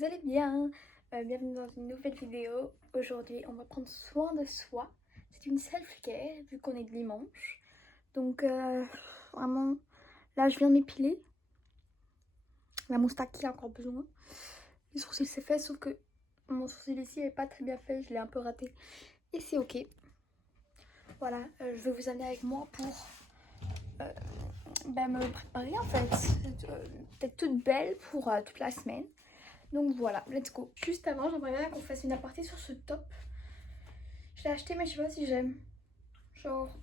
vous allez bien. Bienvenue dans une nouvelle vidéo. Aujourd'hui, on va prendre soin de soi. C'est une self-care vu qu'on est dimanche. Donc, vraiment, là, je viens de m'épiler. La moustache qui a encore besoin. Les sourcils, c'est fait, sauf que mon sourcil ici est pas très bien fait. Je l'ai un peu raté. Et c'est ok. Voilà, je vais vous amener avec moi pour me préparer en fait. D'être toute belle pour toute la semaine. Donc voilà, let's go. Juste avant, j'aimerais bien qu'on fasse une aparté sur ce top. Je l'ai acheté mais je sais pas si j'aime. Genre,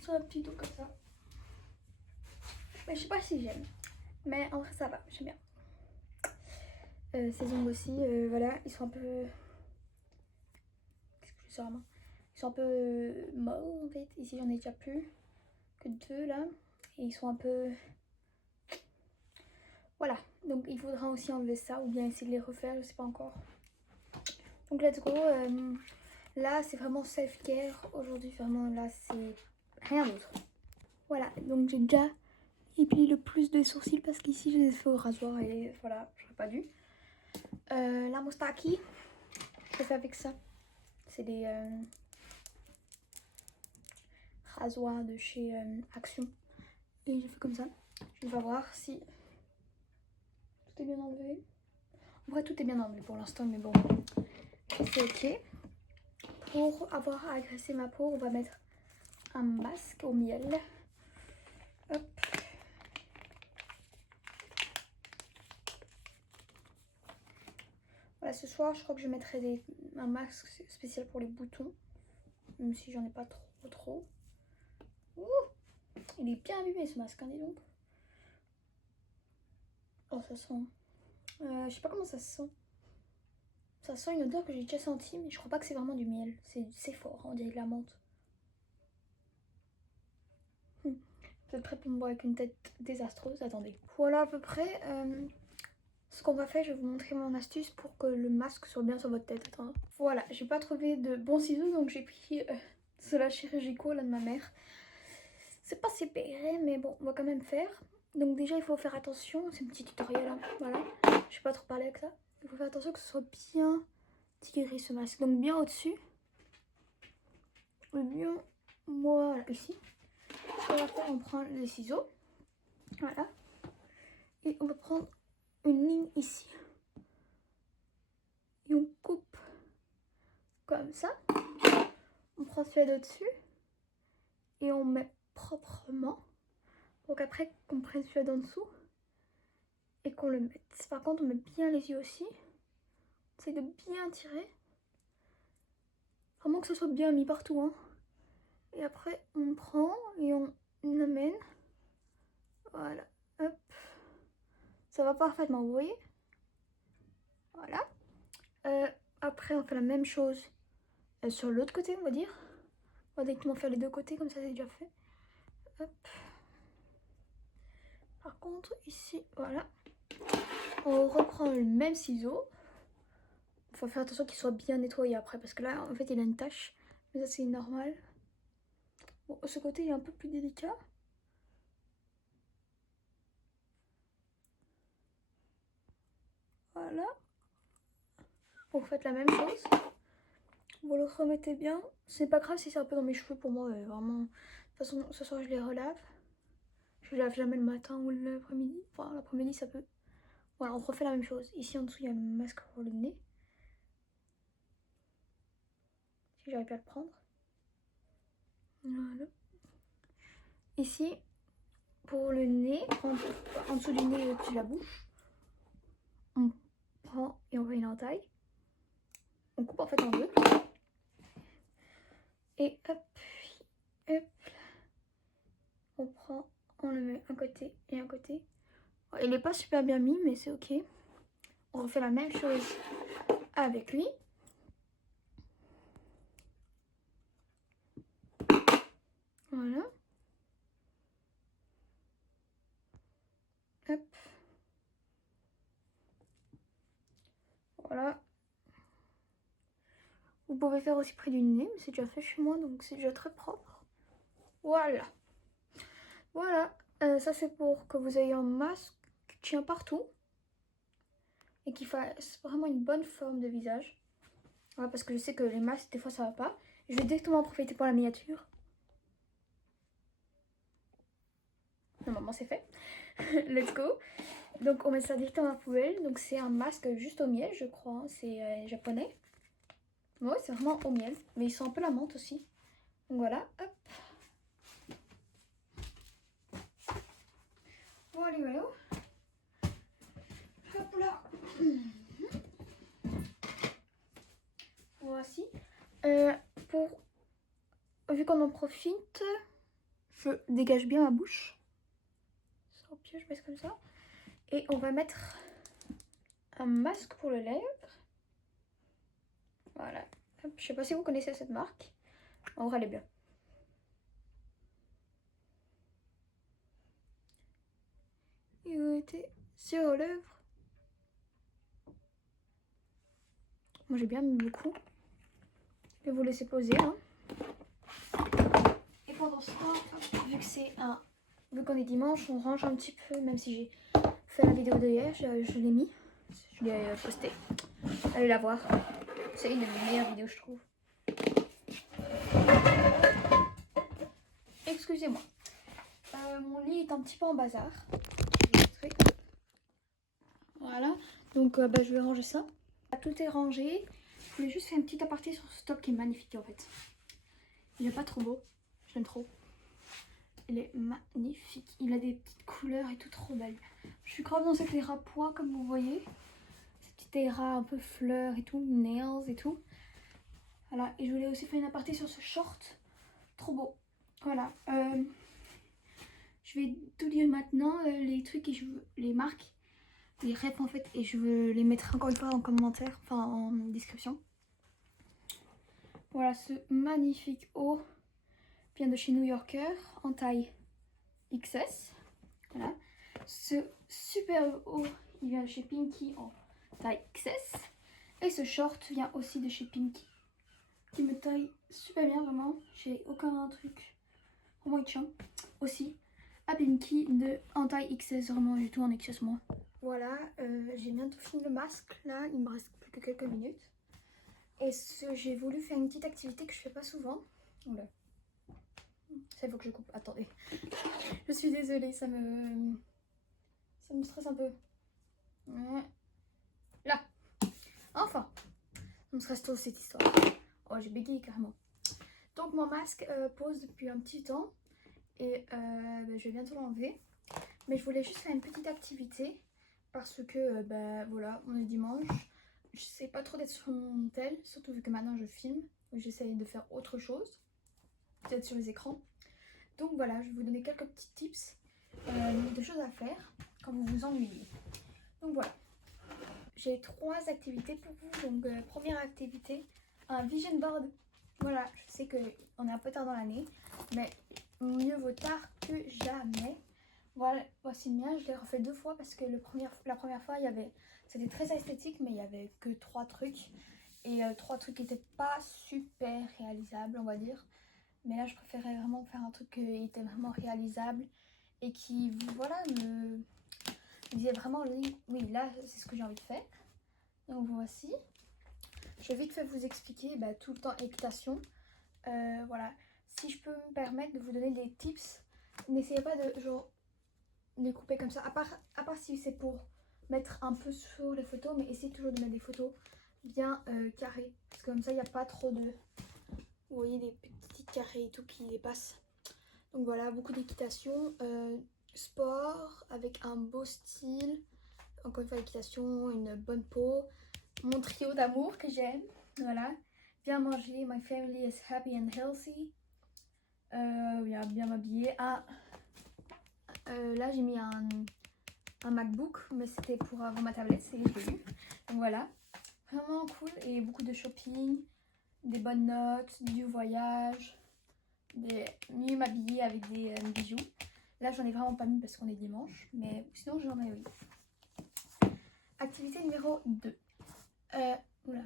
sur un petit dos comme ça. Mais je sais pas si j'aime. Mais en vrai ça va, j'aime bien. Ces ongles aussi, voilà, ils sont un peu... Qu'est-ce que je sors là? Ils sont un peu morts en fait. Ici j'en ai déjà plus que deux là. Et ils sont un peu... Voilà, donc il faudra aussi enlever ça ou bien essayer de les refaire, je sais pas encore. Donc let's go. Là c'est vraiment self-care. Aujourd'hui vraiment là c'est rien d'autre. Voilà, donc j'ai déjà épilé le plus de sourcils parce qu'ici je les ai fait au rasoir et voilà, j'aurais pas dû. La moustache, je l'ai fait avec ça. C'est des rasoirs de chez Action. Et j'ai fait comme ça. Je vais voir si tout est bien enlevé. En vrai, tout est bien enlevé pour l'instant, mais bon, c'est ok. Pour avoir agressé ma peau, on va mettre un masque au miel. Hop. Voilà, ce soir, je crois que je mettrai un masque spécial pour les boutons. Même si j'en ai pas trop. Ouh, il est bien abîmé ce masque, hein, dis donc. Oh, ça sent. Je sais pas comment ça se sent. Ça sent une odeur que j'ai déjà sentie, mais je crois pas que c'est vraiment du miel. C'est fort, on dirait de la menthe. Vous êtes prêts pour me voir avec une tête désastreuse? Attendez. Voilà à peu près ce qu'on va faire. Je vais vous montrer mon astuce pour que le masque soit bien sur votre tête. Attends. Voilà, j'ai pas trouvé de bons ciseaux, donc j'ai pris ceux-là chirurgicaux là de ma mère. C'est pas séparé, mais bon, on va quand même faire. Donc déjà, il faut faire attention. C'est un petit tutoriel, hein, voilà. Je vais pas trop parler avec ça. Il faut faire attention que ce soit bien tiré ce masque. Donc bien au-dessus. Et bien, voilà, ici. Ce qu'on va faire, on prend les ciseaux. Voilà. Et on va prendre une ligne ici. Et on coupe comme ça. On prend celui-là d'au-dessus. Et on met proprement. Donc après qu'on prenne celui-là d'en dessous. Et qu'on le mette. Par contre, on met bien les yeux aussi. On essaye de bien tirer. Vraiment que ce soit bien mis partout. Hein. Et après, on prend et on amène. Voilà. Hop. Ça va parfaitement, vous voyez? Voilà. Après, on fait la même chose sur l'autre côté, on va dire. On va directement faire les deux côtés, comme ça c'est déjà fait. Hop. Par contre, ici, voilà. On reprend le même ciseau. Il faut faire attention qu'il soit bien nettoyé après, parce que là, en fait, il a une tache. Mais ça, c'est normal. Bon, ce côté est un peu plus délicat. Voilà. Vous faites la même chose. Vous le remettez bien. C'est pas grave si c'est un peu dans mes cheveux pour moi, vraiment. De toute façon, ce soir, je les relave. Je les lave jamais le matin ou l'après-midi. Enfin, l'après-midi, ça peut. Voilà, on refait la même chose. Ici, en dessous, il y a le masque pour le nez. Si j'arrive à le prendre. Voilà. Ici, pour le nez, en dessous du nez et au-dessus de la bouche, on prend et on fait une entaille. On coupe en fait en deux. Et hop, hop. On prend, on le met un côté et un côté. Il n'est pas super bien mis, mais c'est ok. On refait la même chose avec lui. Voilà. Hop. Voilà. Vous pouvez faire aussi près du nez, mais c'est déjà fait chez moi, donc c'est déjà très propre. Voilà. Voilà. Ça, c'est pour que vous ayez un masque qui tient partout. et qui fasse vraiment une bonne forme de visage. Voilà, parce que je sais que les masques, des fois, ça va pas. Je vais directement en profiter pour la miniature. Normalement, c'est fait. Let's go. Donc, on met ça directement à la poubelle. Donc, c'est un masque juste au miel, je crois. Hein. C'est japonais. Ouais, c'est vraiment au miel. Mais ils sont un peu la menthe aussi. Donc, voilà. Hop. Voilà, voilà. Hop là. Voici. Pour... Vu qu'on en profite, je dégage bien ma bouche. Sans pied, je mets comme ça. Et on va mettre un masque pour le lèvre. Voilà. Hop, je sais pas si vous connaissez cette marque. En vrai, elle est bien. Et vous mettez sur vos lèvres. Moi, j'ai bien mis beaucoup. Je vais vous laisser poser. Hein. Et pendant ce temps, vu que c'est un... Vu qu'on est dimanche, on range un petit peu, même si j'ai fait la vidéo de hier, je l'ai mis. Je l'ai posté. Allez la voir. C'est une de mes meilleures vidéos, je trouve. Excusez-moi. Mon lit est un petit peu en bazar. Voilà. Donc je vais ranger ça. Tout est rangé. Je voulais juste faire une petite aparté sur ce top qui est magnifique en fait. Il est pas trop beau. Je l'aime trop. Il est magnifique. Il a des petites couleurs et tout trop belle. Je suis grave dans cette era pois comme vous voyez. Cette petite era un peu fleurs et tout, nails et tout. Voilà. Et je voulais aussi faire une aparté sur ce short. Trop beau. Voilà. Je vais tout dire maintenant. Les trucs et les marques. Les reps en fait. Et je veux les mettre encore une fois en commentaire. Enfin en description. Voilà ce magnifique haut. Vient de chez New Yorker en taille XS. Voilà. Ce superbe haut, il vient de chez Pinky en taille XS. Et ce short vient aussi de chez Pinky. Qui me taille super bien, vraiment. J'ai aucun truc. Vraiment, il tient. Aussi à Pinky en taille XS, vraiment, j'ai tout en XS moi. Voilà, j'ai bientôt fini le masque. Là, il me reste plus que quelques minutes. Et j'ai voulu faire une petite activité que je fais pas souvent. Oula. Ça, il faut que je coupe. Attendez. Je suis désolée, ça me stresse un peu. Là. Enfin. Ça me stresse trop cette histoire. Oh, j'ai bégayé carrément. Donc, mon masque pose depuis un petit temps. Et je vais bientôt l'enlever. Mais je voulais juste faire une petite activité. Parce que, voilà, on est dimanche. Je sais pas trop d'être sur mon tel. Surtout vu que maintenant je filme. J'essaye de faire autre chose. Peut-être sur les écrans. Donc voilà, je vais vous donner quelques petits tips de choses à faire quand vous vous ennuyez. Donc voilà, j'ai 3 activités pour vous. Donc première activité, un vision board. Voilà, je sais qu'on est un peu tard dans l'année, mais mieux vaut tard que jamais. Voilà, voici le mien, je l'ai refait 2 fois parce que la première fois, c'était très esthétique, mais il n'y avait que 3 trucs. Et 3 trucs qui n'étaient pas super réalisables, on va dire. Mais là, je préférais vraiment faire un truc qui était vraiment réalisable et qui, voilà, me disait vraiment, oui, là, c'est ce que j'ai envie de faire. Donc voici. Je vais vite fait vous expliquer tout le temps équitation. Voilà, si je peux me permettre de vous donner des tips, n'essayez pas de genre les couper comme ça. À part si c'est pour mettre un peu sur les photos, mais essayez toujours de mettre des photos bien carrées. Parce que comme ça, il n'y a pas trop de... Vous voyez des petits carrés et tout qui dépassent. Donc voilà, beaucoup d'équitation, sport avec un beau style. Encore une fois, l'équitation, une bonne peau. Mon trio d'amour que j'aime. Voilà. Bien manger, my family is happy and healthy. Bien m'habiller. Là j'ai mis un MacBook, mais c'était pour avoir ma tablette, c'est je l'ai eu. Donc voilà. Vraiment cool et beaucoup de shopping. Des bonnes notes, du voyage, mieux m'habiller avec des bijoux. Là j'en ai vraiment pas mis parce qu'on est dimanche, mais sinon j'en ai eu. Activité numéro 2. Oula.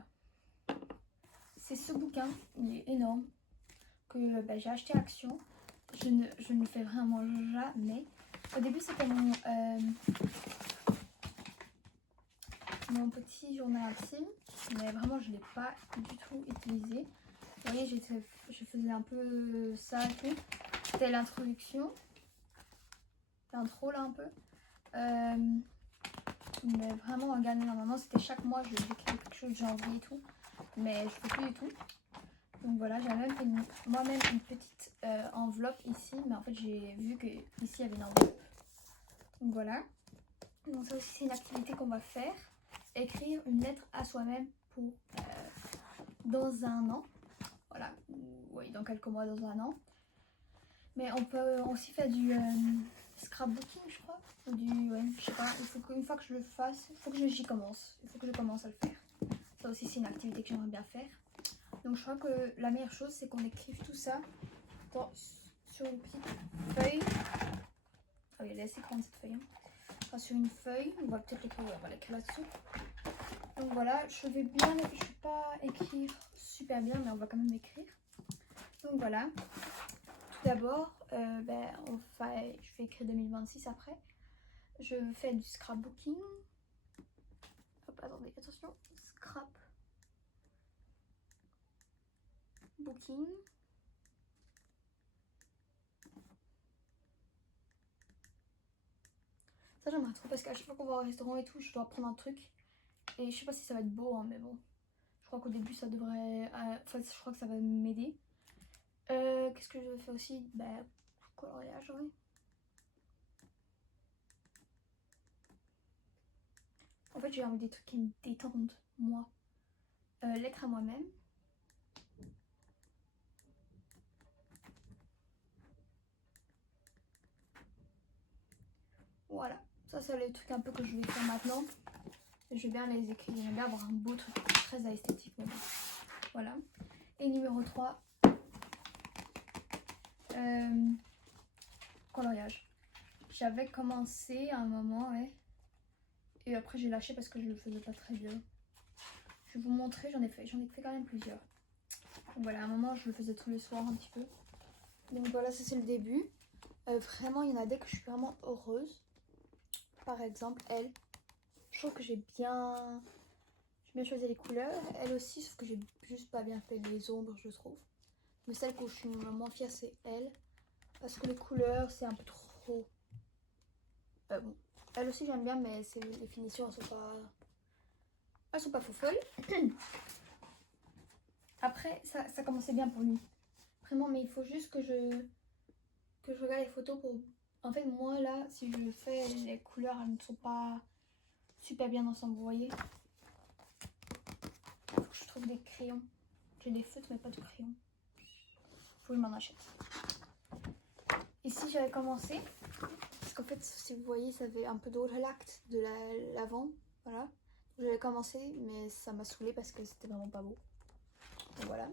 C'est ce bouquin, il est énorme, que j'ai acheté à Action. Je ne le fais vraiment jamais. Au début c'était mon petit journal intime, mais vraiment je ne l'ai pas du tout utilisé. Vous voyez, je faisais un peu ça et tout. C'était l'introduction, l'intro là un peu. Mais vraiment, regardez, normalement c'était chaque mois je écrivais quelque chose de janvier et tout. Mais je fais plus du tout. Donc voilà, j'ai même fait moi-même une petite enveloppe ici. Mais en fait j'ai vu que ici il y avait une enveloppe. Donc voilà. Donc ça aussi c'est une activité qu'on va faire. Écrire une lettre à soi-même pour dans un an. Voilà, oui, dans quelques mois, dans un an. Mais on peut aussi faire du scrapbooking, je crois. Ou du, ouais, je sais pas, il faut qu'une fois que je le fasse, il faut que j'y commence. Il faut que je commence à le faire. Ça aussi, c'est une activité que j'aimerais bien faire. Donc je crois que la meilleure chose, c'est qu'on écrive tout ça sur une petite feuille. Ah oui, elle est assez grande cette feuille. Hein. Enfin, sur une feuille, on va peut-être l'écrire, on va l'écrire là-dessous. Donc voilà, je vais bien, je ne vais pas écrire super bien, mais on va quand même écrire. Donc voilà. Tout d'abord, je vais écrire 2026 après. Je fais du scrapbooking. Hop, attendez, attention. Scrapbooking. Ça j'aimerais trop parce qu'à chaque fois qu'on va au restaurant et tout, je dois prendre un truc. Et je sais pas si ça va être beau, hein, mais bon. Je crois qu'au début ça devrait... Enfin, je crois que ça va m'aider. Qu'est-ce que je vais faire aussi? Coloriage, oui. En fait, j'ai envie des trucs qui me détendent, moi. Lettre à moi-même. Voilà. Ça, c'est les trucs un peu que je vais faire maintenant. Je vais bien les écrire. J'aime bien avoir un beau truc très esthétique. Mais bon. Voilà. Et numéro 3. Coloriage. J'avais commencé à un moment, ouais. Et après, j'ai lâché parce que je le faisais pas très bien. Je vais vous montrer. J'en ai fait quand même plusieurs. Donc voilà, à un moment, je le faisais tous les soirs un petit peu. Donc voilà, ça c'est le début. Vraiment, il y en a des que je suis vraiment heureuse. Par exemple, elle. Je trouve que j'ai bien choisi les couleurs. Elle aussi, sauf que j'ai juste pas bien fait les ombres, je trouve. Mais celle que je suis moins fière, c'est elle. Parce que les couleurs, c'est un peu trop... bon. Elle aussi, j'aime bien, mais les finitions, elles sont pas faux folles. Après, ça commençait bien pour lui. Vraiment, mais il faut juste que je regarde les photos pour... En fait, moi, là, si je fais les couleurs, elles ne sont pas super bien ensemble, vous voyez. Il faut que je trouve des crayons. J'ai des feutres, mais pas de crayons. Faut que je m'en achète. Ici, j'avais commencé. Parce qu'en fait, si vous voyez, ça avait un peu de relax de l'avant. Voilà. J'avais commencé, mais ça m'a saoulée parce que c'était vraiment pas beau. Donc voilà.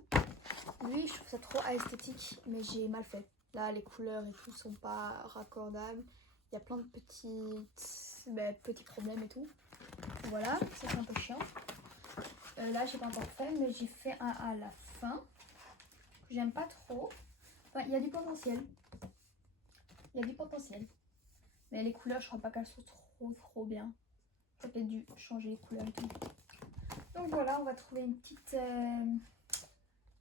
Lui, je trouve ça trop esthétique, mais j'ai mal fait. Là, les couleurs et tout sont pas raccordables. Il y a plein de petits problèmes et tout. Voilà, ça c'est un peu chiant. Là, j'ai pas encore fait, mais j'ai fait un à la fin. J'aime pas trop. Enfin, il y a du potentiel. Il y a du potentiel. Mais les couleurs, je crois pas qu'elles sont trop bien. J'aurais peut-être dû changer les couleurs et tout. Donc voilà, on va trouver une petite...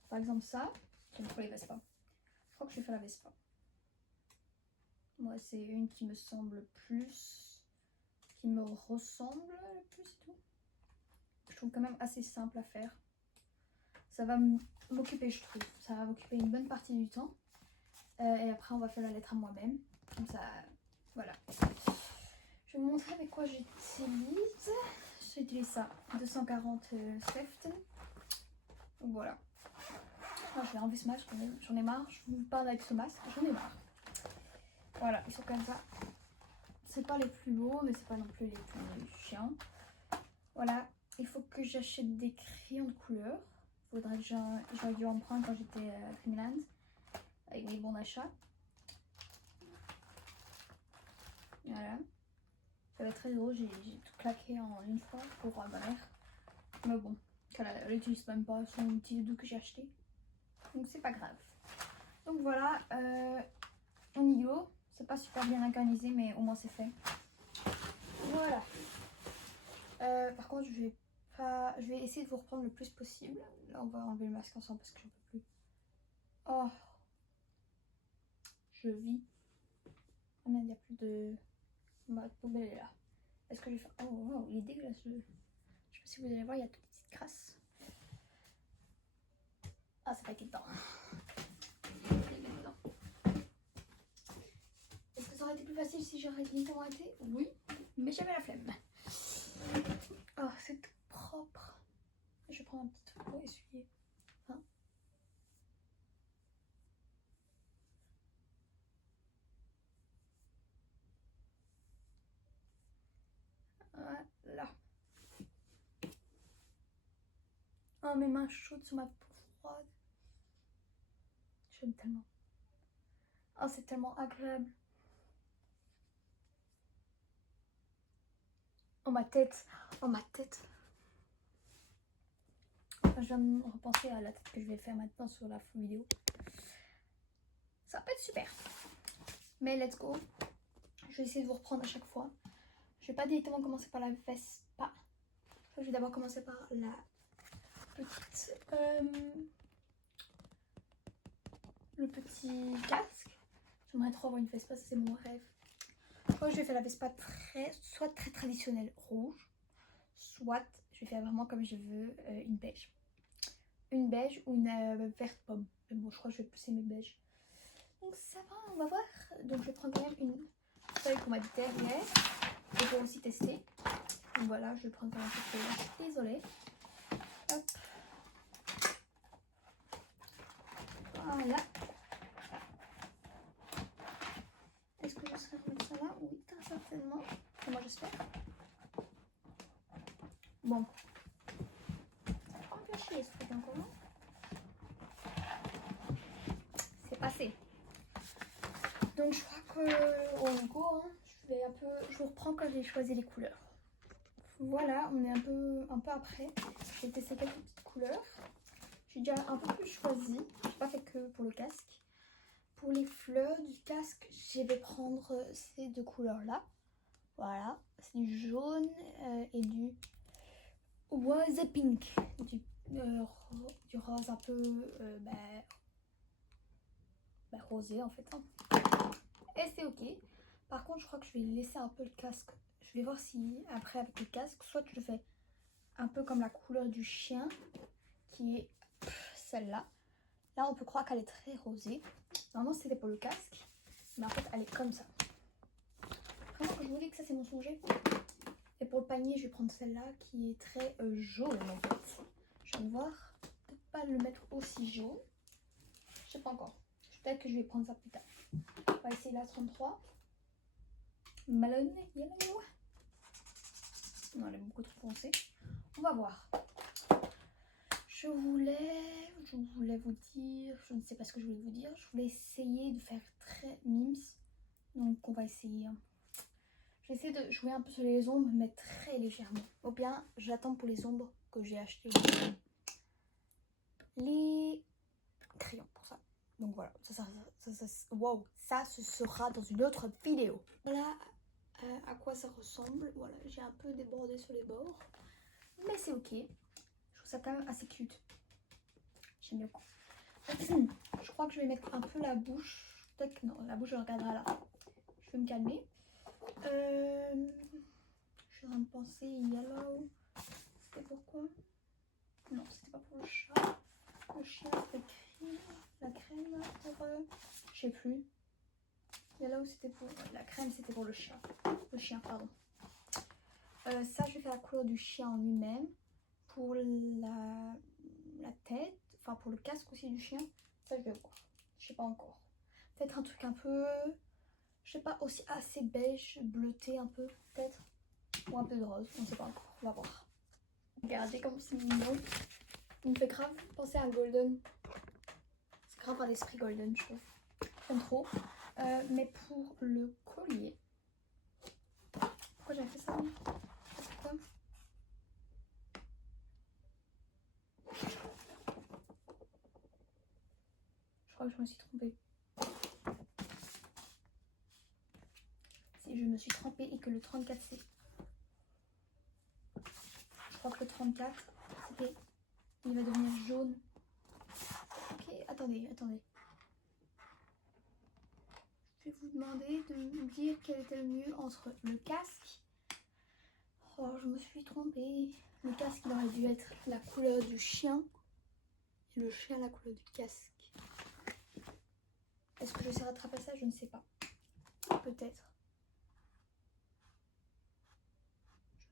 par exemple ça. J'aime trop les Vespa. Je crois que je vais faire la Vespa. Moi, c'est une qui me semble plus... qui me ressemble le plus et tout. Je trouve quand même assez simple à faire. Ça va m'occuper, je trouve. Ça va m'occuper une bonne partie du temps. Et après, on va faire la lettre à moi-même. Comme ça, voilà. Je vais vous montrer avec quoi j'utilise. J'utilise ça, 240 Sefton. Donc voilà. Moi, je vais enlever ce masque, j'en ai marre. Je vous parle avec ce masque, j'en ai marre. Voilà, ils sont comme ça. C'est pas les plus beaux, mais c'est pas non plus les plus chiants. Voilà, il faut que j'achète des crayons de couleur. Faudrait que j'aurais dû en prendre quand j'étais à Dreamland avec mes bons d'achat. Voilà. Ça va être très drôle, j'ai tout claqué en une fois pour ma mère. Mais bon, elle n'utilise même pas son petit doudou que j'ai acheté. Donc c'est pas grave. Donc voilà, on y go. C'est pas super bien organisé, mais au moins c'est fait. Voilà. Par contre, je vais essayer de vous reprendre le plus possible. Là, on va enlever le masque ensemble parce que j'en peux plus. Oh, je vis. Ah merde, il n'y a plus de... Ma poubelle est là. Est-ce que je vais faire... Oh, wow, il est dégueulasse. Je sais pas si vous allez voir, il y a toutes les petites crasses. Ah, ça n'a pas été dedans. Est-ce que ça aurait été plus facile si j'aurais directement arrêté? Oui, mais j'avais la flemme. Oh, c'est tout propre. Je vais prendre un petit truc pour essuyer. Hein? Voilà. Oh, mes mains chaudes sur ma peau froide. J'aime tellement. Oh, c'est tellement agréable. Oh, ma tête. Oh, ma tête. Je viens de me repenser à la tête que je vais faire maintenant sur la vidéo. Ça va pas être super. Mais let's go. Je vais essayer de vous reprendre à chaque fois. Je vais pas directement commencer par la veste. Pas. Je vais d'abord commencer par la petite... le petit casque. J'aimerais trop avoir une Vespa, ça c'est mon rêve. Je crois que je vais faire la Vespa soit très traditionnelle rouge, soit je vais faire vraiment comme je veux, une beige. Une beige ou une verte pomme. Mais bon, je crois que je vais pousser mes beiges. Donc ça va, on va voir. Donc je vais prendre quand même une feuille qu'on m'a dit derrière. Et pour aussi tester. Donc voilà, je vais prendre quand même cette feuille. Désolée. Hop. Voilà. Est-ce que je serai remettre ça là? Oui, très certainement. Et moi j'espère. Bon. Ça prend un peu chier ce truc encore. C'est passé. Donc je crois que on go, hein. Je vous reprends quand j'ai choisi les couleurs. Voilà, on est un peu après. J'ai testé quelques petites couleurs. J'ai déjà un peu plus choisi. Je n'ai pas fait que pour le casque. Pour les fleurs du casque, je vais prendre ces deux couleurs-là. Voilà, c'est du jaune et du rose pink. Du rose un peu rosé en fait. Hein. Et c'est ok. Par contre, je crois que je vais laisser un peu le casque. Je vais voir si après avec le casque, soit je le fais un peu comme la couleur du chien, qui est celle-là. Là, on peut croire qu'elle est très rosée. Normalement, c'était pour le casque, mais en fait, elle est comme ça. Vraiment, je vous dis que ça, c'est mon sujet. Et pour le panier, je vais prendre celle-là qui est très jaune en fait. Je vais voir. Peut-être pas le mettre aussi jaune. Je sais pas encore. Peut-être que je vais prendre ça plus tard. On va essayer la 33. Malone Yellow. Non, elle est beaucoup trop foncée. On va voir. Je voulais vous dire, je ne sais pas ce que je voulais vous dire. Je voulais essayer de faire très mims. Donc on va essayer. Je vais essayer de jouer un peu sur les ombres, mais très légèrement. Ou bien j'attends pour les ombres que j'ai acheté les crayons pour ça. Donc voilà, wow, ça ce sera dans une autre vidéo. Voilà à quoi ça ressemble. Voilà, j'ai un peu débordé sur les bords. Mais c'est ok. Je trouve ça quand même assez cute. J'aime bien. Je crois que je vais mettre un peu la bouche. Peut-être que non, la bouche je regardera là. Je vais me calmer. Je suis en train de penser yellow. C'était pourquoi? Non, c'était pas pour le chat. Le chien c'était crème. La crème pour... je sais plus. Yellow c'était pour... la crème c'était pour le chat. Le chien, pardon. Ça je vais faire la couleur du chien en lui-même. Pour la tête, enfin pour le casque aussi du chien, ça je vais voir. Je sais pas encore. Peut-être un truc un peu, je sais pas, aussi assez beige, bleuté un peu peut-être. Ou un peu de rose, on ne sait pas encore, on va voir. Regardez comme c'est mignon. Il me fait grave penser à Golden. C'est grave à l'esprit Golden, je trouve. J'aime trop. Mais pour le collier, pourquoi j'avais fait ça? Pourquoi? Je crois que je me suis trompée. Si je me suis trompée et que le 34 c'est... 34. C'était... Il va devenir jaune. Ok, attendez. Je vais vous demander de me dire quel était le mieux entre le casque. Oh, je me suis trompée. Le casque, il aurait dû être la couleur du chien. Et le chien, la couleur du casque. Est-ce que je sais rattraper ça? Je ne sais pas. Peut-être.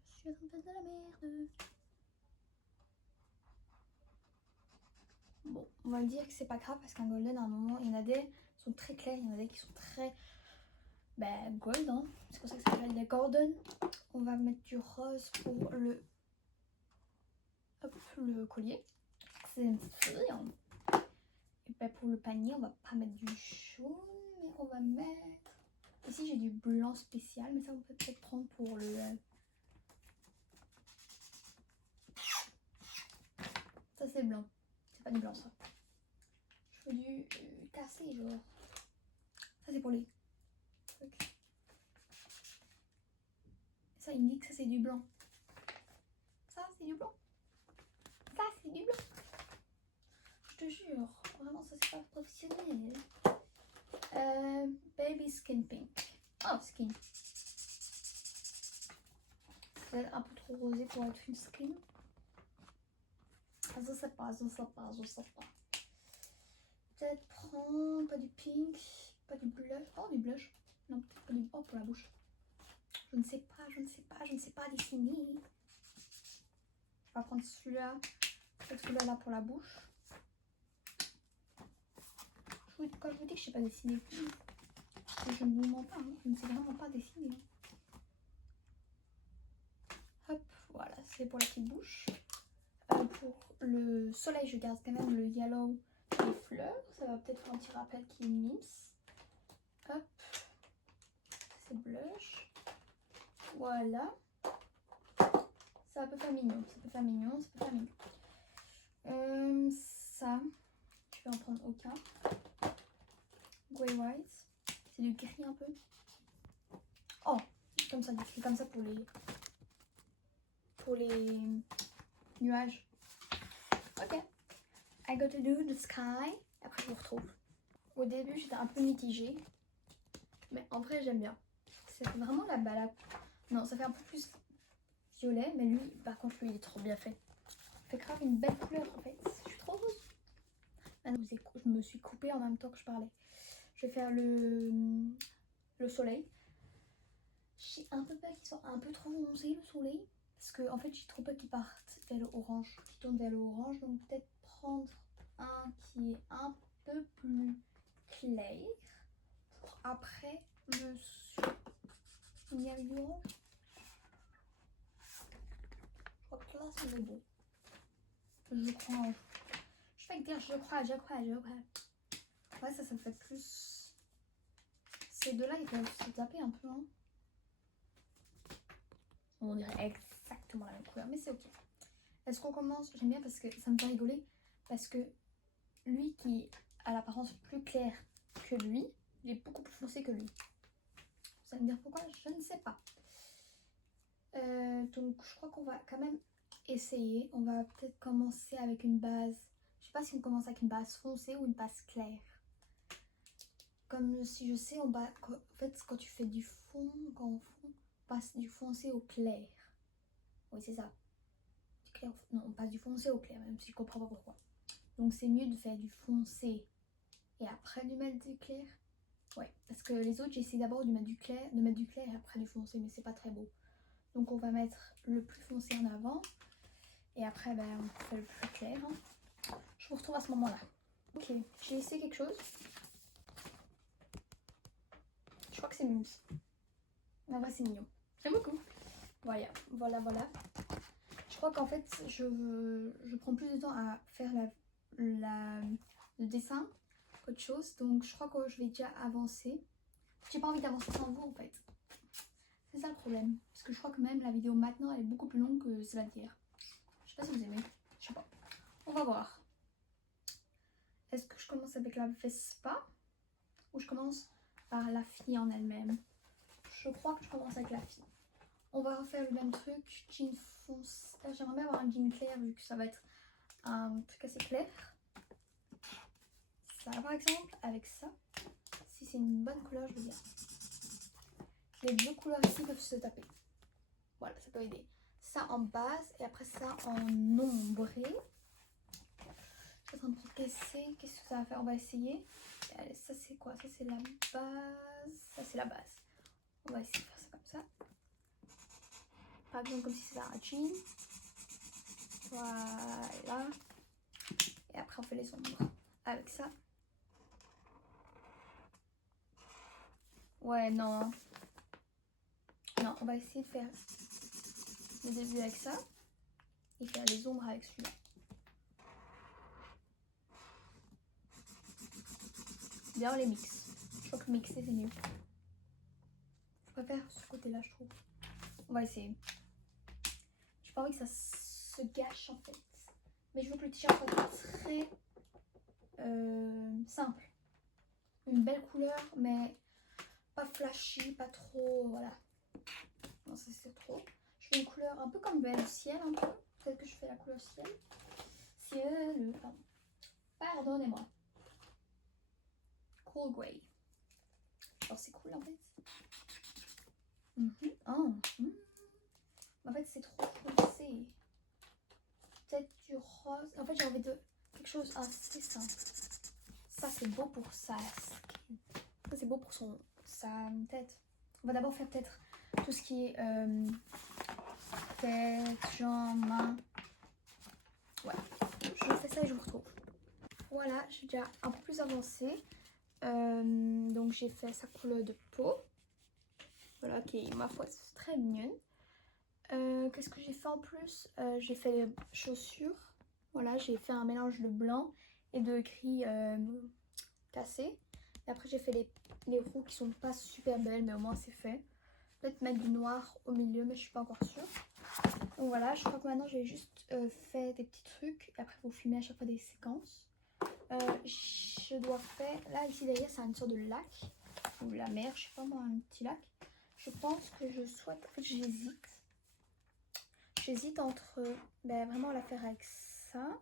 Je suis un peu de la merde. Bon, on va dire que c'est pas grave parce qu'un golden, à un moment, il y en a des qui sont très clairs, il y en a des qui sont très gold, hein. C'est pour ça que ça s'appelle des golden. On va mettre du rose pour le collier. C'est une feuille, hein. Et ben pour le panier, on va pas mettre du jaune, mais on va mettre... Ici j'ai du blanc spécial, mais ça on peut peut-être prendre pour le... Ça c'est blanc, c'est pas du blanc ça. Je veux du cassé genre. Ça c'est pour les trucs. Ça il me dit que ça c'est du blanc. Ça c'est du blanc. Ça c'est du blanc. Je te jure, vraiment ça c'est pas professionnel. Baby skin pink. Oh skin. C'est un peu trop rosé pour être une skin. Je sais pas. Peut-être prendre pas du pink, pas du blush. Oh du blush. Non, peut-être pas du... Oh pour la bouche. Je ne sais pas dessiner. Je vais prendre celui-là. Peut-être celui-là pour la bouche. Quand je vous dis que je sais pas dessiner, je ne vous mens pas, hein. Je ne sais vraiment pas dessiner. Hop, voilà, c'est pour la petite bouche. Pour le soleil, je garde quand même le yellow des fleurs. Ça va peut-être faire un petit rappel qui est mims. Hop, c'est blush. Voilà. Ça peut faire mignon, ça, je vais en prendre aucun. Grey white, c'est du gris un peu. Oh, comme ça, du gris comme ça pour les nuages. Ok. I got to do the sky. Après je vous retrouve. Au début j'étais un peu mitigée, mais en vrai j'aime bien. C'est vraiment la balade. Non, ça fait un peu plus violet, mais lui, par contre, lui il est trop bien fait. Ça fait grave une belle couleur en fait. Je suis trop heureuse. Maintenant, je me suis coupée en même temps que je parlais. Je vais faire le soleil. J'ai un peu peur qu'il soit un peu trop foncé le soleil. Parce que en fait j'ai trop peur qu'il parte vers le orange. Qu'il tourne vers le orange. Donc peut-être prendre un qui est un peu plus clair. Pour après le souligner avec du orange. Je crois que là c'est bon. Je crois. Je vais dire je crois. Ouais, ça me fait plus. Ces deux-là, ils peuvent se taper un peu. Hein. On dirait exactement la même couleur, mais c'est ok. Est-ce qu'on commence? J'aime bien parce que ça me fait rigoler. Parce que lui qui a l'apparence plus claire que lui, il est beaucoup plus foncé que lui. Vous allez me dire pourquoi? Je ne sais pas. Donc je crois qu'on va quand même essayer. On va peut-être commencer avec une base. Je sais pas si on commence avec une base foncée ou une base claire. Comme si je sais, en fait quand tu fais du fond, quand on passe du foncé au clair. Oui c'est ça. Du clair au... Non, on passe du foncé au clair, même si je comprends pas pourquoi. Donc c'est mieux de faire du foncé et après de mettre du clair. Ouais, parce que les autres j'essaie d'abord de mettre du clair et après du foncé, mais c'est pas très beau. Donc on va mettre le plus foncé en avant et après on fait le plus clair. Hein. Je vous retrouve à ce moment-là. Ok, j'ai essayé quelque chose. Je crois que c'est mimes. En vrai c'est mignon. J'aime beaucoup. Voilà. Je crois qu'en fait je prends plus de temps à faire le dessin qu'autre chose. Donc je crois que je vais déjà avancer. J'ai pas envie d'avancer sans vous en fait. C'est ça le problème. Parce que je crois que même la vidéo maintenant elle est beaucoup plus longue que celle d'hier. Je sais pas si vous aimez. Je sais pas. On va voir. Est-ce que je commence avec la Vespa ou je commence par la fille en elle-même? Je crois que je commence avec la fille. On va refaire le même truc, jean foncé. J'aimerais bien avoir un jean clair vu que ça va être un truc assez clair. Ça par exemple, avec ça, si c'est une bonne couleur, je veux dire. Les deux couleurs ici peuvent se taper. Voilà, ça peut aider. Ça en base et après ça en ombré. Je suis en train de progresser. Qu'est-ce que ça va faire? On va essayer. Allez, ça c'est quoi? Ça c'est la base. Ça c'est la base. On va essayer de faire ça comme ça. Par exemple comme si c'était un jean. Voilà. Et après on fait les ombres. Avec ça. Ouais, non. Non, on va essayer de faire le début avec ça. Et faire les ombres avec celui-là. Bien, on les mixe. Je crois que mixer c'est mieux. Je préfère ce côté-là, je trouve. On va essayer. J'ai pas envie que ça se gâche en fait. Mais je veux que le t-shirt soit très simple. Une belle couleur, mais pas flashy, pas trop. Voilà. Non, ça c'est trop. Je fais une couleur un peu comme le ciel, un peu. Peut-être que je fais la couleur ciel. Ciel. Pardonnez-moi. Cool grey. Alors c'est cool en fait. Oh. En fait c'est trop foncé. Peut-être du rose. En fait j'ai envie de quelque chose assez simple. Ça c'est beau pour sa skin. Ça c'est beau pour sa tête. On va d'abord faire peut-être tout ce qui est tête, jambes, mains. Ouais. Je fais ça et je vous retrouve. Voilà, je suis déjà un peu plus avancée. Donc j'ai fait sa couleur de peau. Voilà, qui est ma foi très mignonne. Qu'est-ce que j'ai fait en plus? J'ai fait les chaussures. Voilà, j'ai fait un mélange de blanc et de gris cassé. Et après j'ai fait les roues qui sont pas super belles, mais au moins c'est fait. Peut-être mettre du noir au milieu, mais je suis pas encore sûre. Donc voilà, je crois que maintenant j'ai juste fait des petits trucs. Et après vous filmez à chaque fois des séquences. Je dois faire... Là ici derrière c'est une sorte de lac. Ou la mer, je sais pas moi, un petit lac. Je pense que je souhaite... En fait j'hésite. J'hésite entre vraiment la faire avec ça.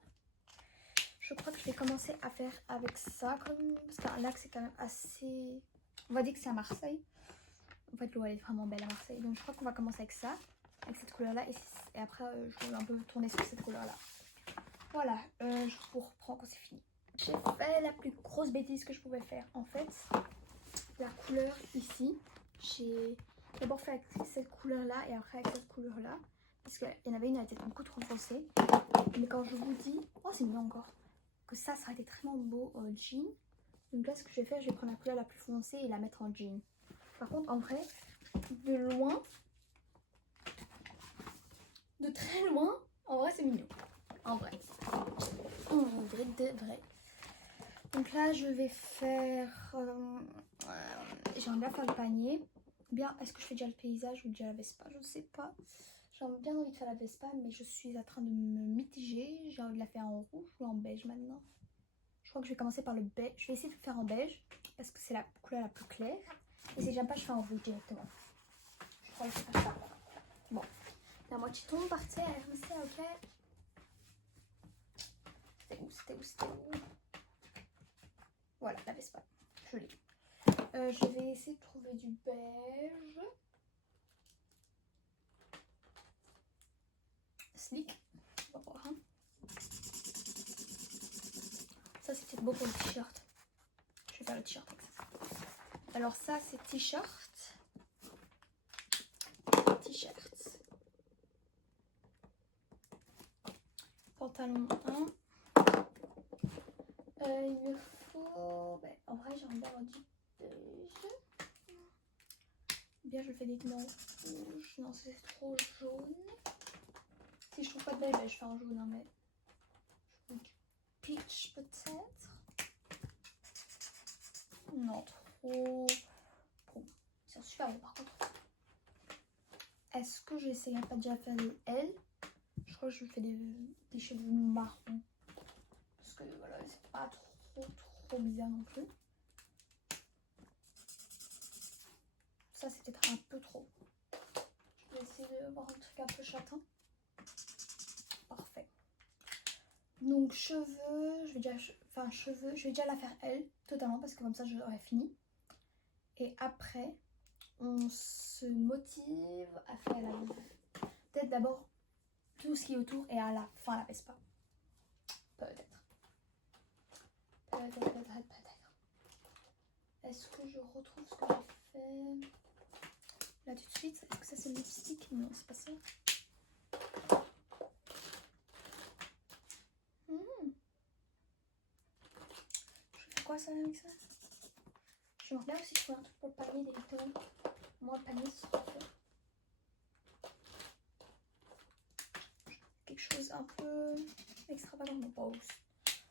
Je crois que je vais commencer à faire avec ça. Parce qu'un lac c'est quand même assez... On va dire que c'est à Marseille. En fait l'eau elle est vraiment belle à Marseille. Donc je crois qu'on va commencer avec ça. Avec cette couleur là. Et après je vais un peu tourner sur cette couleur là. Voilà, je vous reprends quand c'est fini. J'ai fait la plus grosse bêtise que je pouvais faire. En fait, la couleur ici, j'ai d'abord fait avec cette couleur là et après avec cette couleur là. Parce qu'il y en avait une, elle était beaucoup trop foncée. Mais quand je vous dis, oh c'est mieux encore, que ça aurait été très beau au jean. Donc là ce que je vais faire, je vais prendre la couleur la plus foncée et la mettre en jean. Par contre en vrai, de loin, de très loin, en vrai c'est mignon. En vrai. En vrai de vrai. Donc là je vais faire... j'aimerais bien faire le panier. Bien, est-ce que je fais déjà le paysage ou déjà la Vespa? Je ne sais pas. J'ai bien envie de faire la Vespa, mais je suis en train de me mitiger. J'ai envie de la faire en rouge ou en beige maintenant. Je crois que je vais commencer par le beige. Je vais essayer de le faire en beige parce que c'est la couleur la plus claire. Et si j'aime pas, je fais en rouge directement. Je crois que je vais faire ça. Bon, la moitié tombe par terre, mais c'est ok. C'était où? Voilà, la Vespa. Je l'ai. Je vais essayer de trouver du beige. Slick. On va voir. Hein. Ça, c'est peut-être beau pour le t-shirt. Je vais faire le t-shirt avec ça. Alors ça, c'est t-shirt. T-shirt. Pantalon 1. Il me faut... en vrai, j'ai envie d'avoir du beige. Bien, je fais des blancs rouges. Non, c'est trop jaune. Si je trouve pas de beige, je fais un jaune. Hein, mais je trouve du peach peut-être. Non, trop. C'est super beau par contre. Est-ce que j'essayerai pas déjà faire des L? Je crois que je fais des cheveux marrons. Parce que voilà, c'est pas trop bizarre non plus. Ça, c'est peut-être un peu trop. Je vais essayer d'avoir un truc un peu châtain. Parfait. Donc cheveux, je vais déjà la faire elle, totalement, parce que comme ça j'aurai fini. Et après, on se motive à faire la vie. Peut-être d'abord tout ce qui est autour et à la fin la Vespa. Peut-être. Est-ce que je retrouve ce que j'ai fait là tout de suite? Est-ce que ça c'est le lipstick? Non, c'est pas ça. Je fais quoi ça avec ça? J'aimerais bien aussi trouver un truc pour le panier directement. Moi le panier c'est parfait. Quelque chose un peu extravagant, mais pas ouf.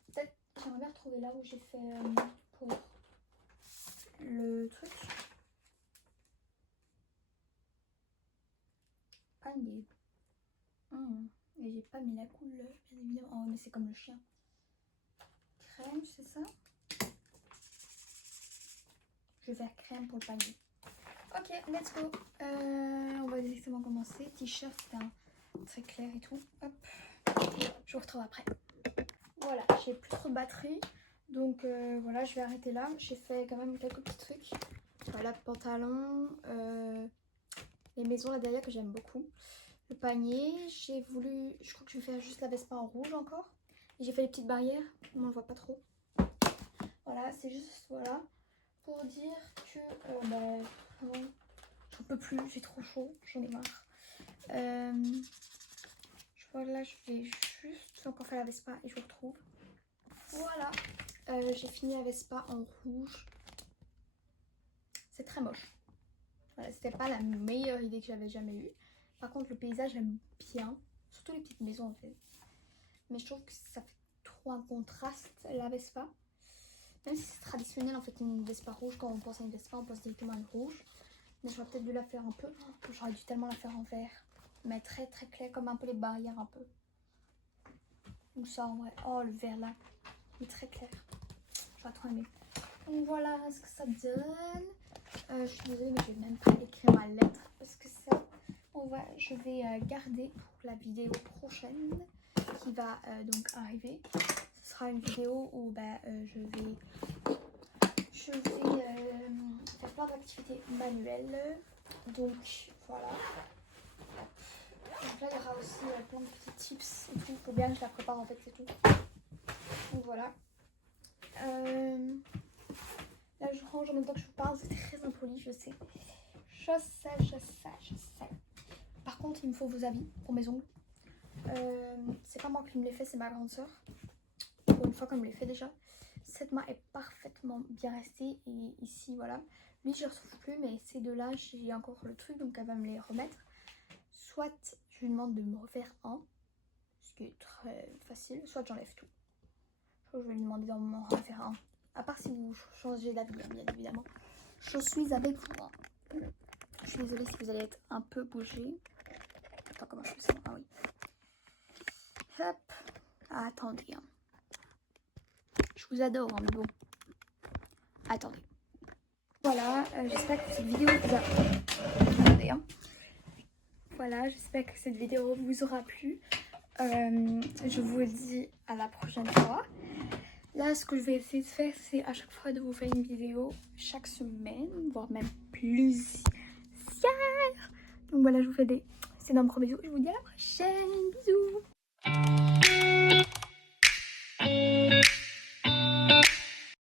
Peut-être j'aimerais bien retrouver là où j'ai fait pour le truc. Panier. Et j'ai pas mis la couleur, bien évidemment. Oh, mais c'est comme le chien. Crème, c'est ça? Je vais faire crème pour le panier. Ok, let's go. On va directement commencer. T-shirt, c'est un très clair et tout. Hop. Je vous retrouve après. Voilà, j'ai plus trop de batterie. Donc voilà, je vais arrêter là. J'ai fait quand même quelques petits trucs. Voilà, pantalon. Les maisons là derrière que j'aime beaucoup. Le panier. J'ai voulu... Je crois que je vais faire juste la Vespa en rouge encore. Et j'ai fait les petites barrières. On ne voit pas trop. Voilà, c'est juste... Voilà. Pour dire que... j'en peux plus. J'ai trop chaud. J'en ai marre. Voilà, je vais juste encore faire la Vespa et je vous retrouve. Voilà, j'ai fini la Vespa en rouge. C'est très moche. Voilà, c'était pas la meilleure idée que j'avais jamais eue. Par contre, le paysage, j'aime bien. Surtout les petites maisons en fait. Mais je trouve que ça fait trop un contraste, la Vespa. Même si c'est traditionnel en fait, une Vespa rouge. Quand on pense à une Vespa, on pense directement à une rouge. Mais j'aurais peut-être dû la faire un peu. J'aurais dû tellement la faire en vert. Mais très très clair, comme un peu les barrières un peu. Ou ça en vrai. Oh, le vert là. Il est très clair. J'aurais trop aimé. Donc voilà ce que ça donne. Je suis désolée, mais je vais même pas écrire ma lettre. Parce que ça, je vais garder pour la vidéo prochaine. Qui va donc arriver. Ce sera une vidéo où je vais faire plein d'activités manuelles. Donc voilà. Donc là, il y aura aussi plein de petits tips et tout. Il faut bien que je la prépare en fait, c'est tout. Donc voilà. Là, je range en même temps que je vous parle. C'est très impoli, je sais. Je sais. Par contre, il me faut vos avis pour mes ongles. C'est pas moi qui me les fait, c'est ma grande soeur. Pour une fois qu'elle me les fait déjà. Cette main est parfaitement bien restée. Et ici, voilà. Lui, je ne le retrouve plus, mais ces deux-là, j'ai encore le truc. Donc, elle va me les remettre. Soit je lui demande de me refaire un, ce qui est très facile, soit j'enlève tout. Je vais lui demander d'en m'en refaire un. À part si vous changez d'avis, bien évidemment. Je suis avec vous. Je suis désolée si vous allez être un peu bougé. Attends, comment je fais ça? Ah oui. Hop. Ah, attendez. Hein. Je vous adore, hein, mais bon. Attendez. Voilà, j'espère que cette vidéo vous a... Attendez, hein. Voilà, j'espère que cette vidéo vous aura plu. Je vous dis à la prochaine fois. Là, ce que je vais essayer de faire, c'est à chaque fois de vous faire une vidéo chaque semaine, voire même plusieurs. Donc voilà, je vous fais des énormes gros bisous. Je vous dis à la prochaine. Bisous.